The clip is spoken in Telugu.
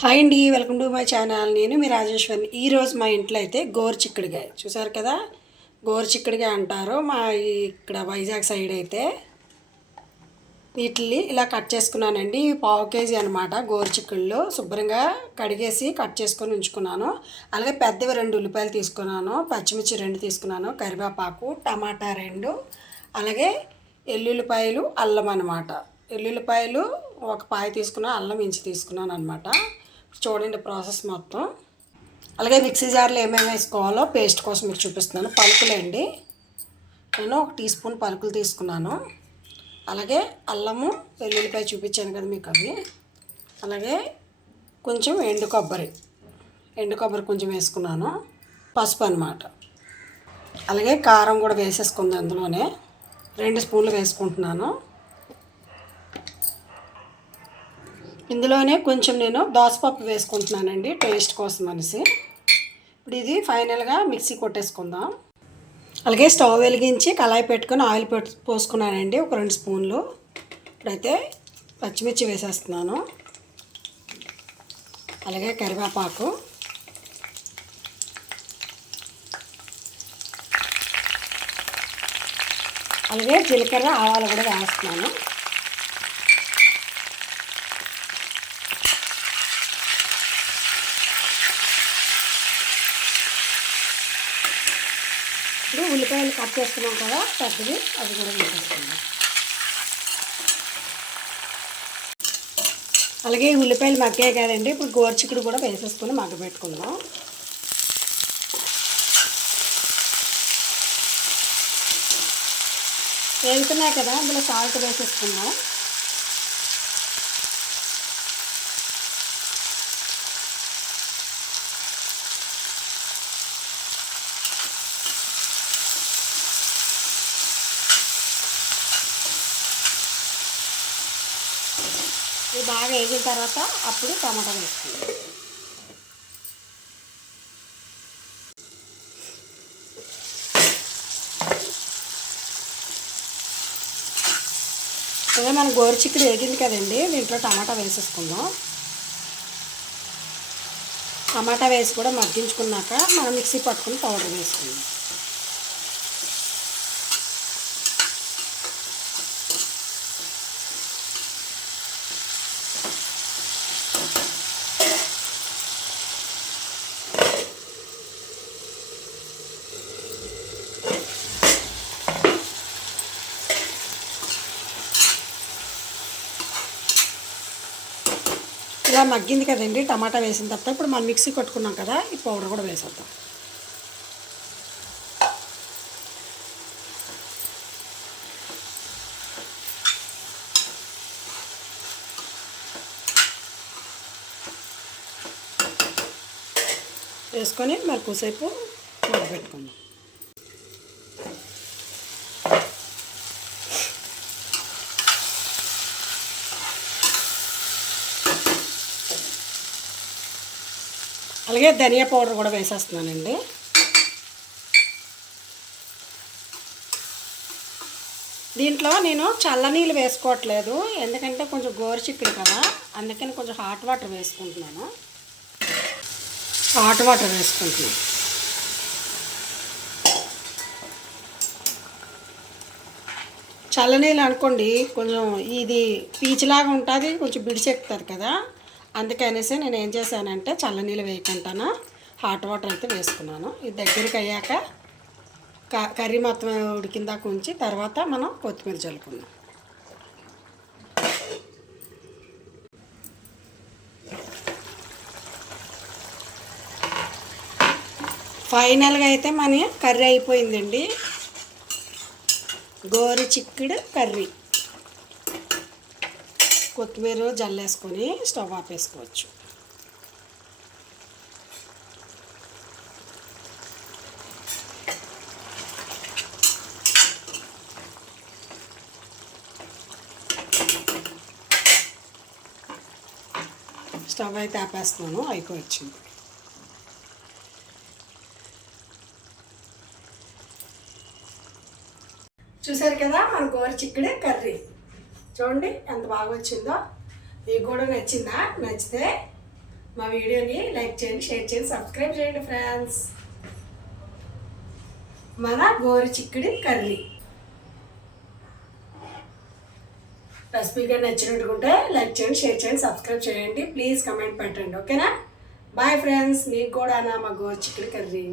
హాయ్ అండి, వెల్కమ్ టు మై ఛానల్. నేను మీ రాజేశ్వరిని. ఈరోజు మా ఇంట్లో అయితే గోరుచిక్కుడుకాయ చూసారు కదా. గోరుచిక్కుడుకాయ అంటారు మా ఇక్కడ వైజాగ్ సైడ్ అయితే. వీటిని ఇలా కట్ చేసుకున్నానండి. పావు కేజీ అనమాట గోరుచిక్కుళ్ళు. శుభ్రంగా కడిగేసి కట్ చేసుకొని ఉంచుకున్నాను. అలాగే పెద్దవి 2 ఉల్లిపాయలు తీసుకున్నాను, పచ్చిమిర్చి 2 తీసుకున్నాను, కరివేపాకు, టమాటా 2, అలాగే ఎల్లుల్లిపాయలు, అల్లం అనమాట. ఎల్లుల్లిపాయలు ఒక పాయ తీసుకున్నాను, అల్లం ఇంచి తీసుకున్నాను అనమాట. చూడండి ప్రాసెస్ మొత్తం. అలాగే మిక్సీ జార్లో ఏమేమి వేసుకోవాలో పేస్ట్ కోసం మీకు చూపిస్తున్నాను. పలుకులండి, నేను 1 టీ స్పూన్ పలుకులు తీసుకున్నాను. అలాగే అల్లము, వెల్లుల్లిపాయ చూపించాను కదా మీకు అవి. అలాగే కొంచెం ఎండు కొబ్బరి కొంచెం వేసుకున్నాను. పసుపు అనమాట. అలాగే కారం కూడా వేసేసుకుంది అందులోనే. 2 స్పూన్లు వేసుకుంటున్నాను. ఇందులోనే కొంచెం నేను దోసపప్పు వేసుకుంటున్నానండి టేస్ట్ కోసం అనేసి. ఇప్పుడు ఇది ఫైనల్గా మిక్సీ కొట్టేసుకుందాం. అలాగే స్టవ్ వెలిగించి కళాయి పెట్టుకొని ఆయిల్ పోసుకున్నానండి ఒక 2 స్పూన్లు. ఇప్పుడైతే పచ్చిమిర్చి వేసేస్తున్నాను. అలాగే కరివేపాకు, అలాగే జీలకర్ర, ఆవాలు కూడా వేస్తున్నాను. ఇప్పుడు ఉల్లిపాయలు కట్ చేసుకున్నాం కదా పెద్దవి, అవి కూడా వేసేసుకుందాం. అలాగే ఉల్లిపాయలు మగ్గాయి కదండి, ఇప్పుడు గోరుచిక్కుడు కూడా వేసేసుకొని మగ్గబెట్టుకుందాం. వేగుతున్నాయి కదా, అందులో సాల్ట్ వేసేసుకుందాం. ఇది బాగా వేగిన తర్వాత అప్పుడు టమాటా వేసుకుందాం. అదే మన గోరుచిక్కుడు వేగింది కదండి, దీంట్లో టమాటా వేసేసుకుందాం. టమాటా వేసి కూడా మగ్గించుకున్నాక మనం మిక్సీ పట్టుకుని పౌడర్ వేసుకుందాం. ఇలా మగ్గింది కదండి టమాటా వేసిన తర్వాత, ఇప్పుడు మనం మిక్సీ కొట్టుకున్నాం కదా ఈ పౌడర్ కూడా వేసేద్దాం. వేసుకొని మరి కొద్దిసేపు ఉడకబెట్టుకుందాం. అలాగే ధనియా పౌడర్ కూడా వేసేస్తున్నానండి. దీంట్లో నేను చల్లనీళ్ళు వేసుకోవట్లేదు, ఎందుకంటే కొంచెం గోరుచిక్కుడు కదా, అందుకని కొంచెం హాట్ వాటర్ వేసుకుంటున్నాను. చల్లనీళ్ళు అనుకోండి కొంచెం ఇది పీచులాగా ఉంటుంది, కొంచెం బిడిచెక్కుతుంది కదా, అందుకనేసి నేను ఏం చేశానంటే చల్లనీళ్ళు వేయకుండాను హాట్ వాటర్ అయితే వేసుకున్నాను. ఇది దగ్గరికి అయ్యాక కర్రీ మొత్తం ఉడికిందాక ఉంచి తర్వాత మనం కొత్తిమీర చల్లుకుందాం. ఫైనల్గా అయితే మన కర్రీ అయిపోయిందండి, గోరుచిక్కుడు కర్రీ. కొత్తిమీర జల్లేసుకొని స్టవ్ ఆపేసుకోవచ్చు. స్టవ్ అయితే ఆపేస్తున్నాను, అయిపోయింది. చూసారు కదా మన గోరుచిక్కుడు కర్రీ. చూడండి ఎంత బాగా వచ్చిందో. మీకు కూడా నచ్చిందా? నచ్చితే మా వీడియోని లైక్ చేయండి, షేర్ చేయండి, సబ్స్క్రైబ్ చేయండి ఫ్రెండ్స్. మన గోరు చిక్కుడు కర్రీ రెసిపీగా నచ్చినట్టుకుంటే లైక్ చేయండి, షేర్ చేయండి, సబ్స్క్రైబ్ చేయండి, ప్లీజ్ కమెంట్ పెట్టండి. ఓకేనా? Bye friends. మీకు కూడా మా గోరు చిక్కుడు కర్రీ.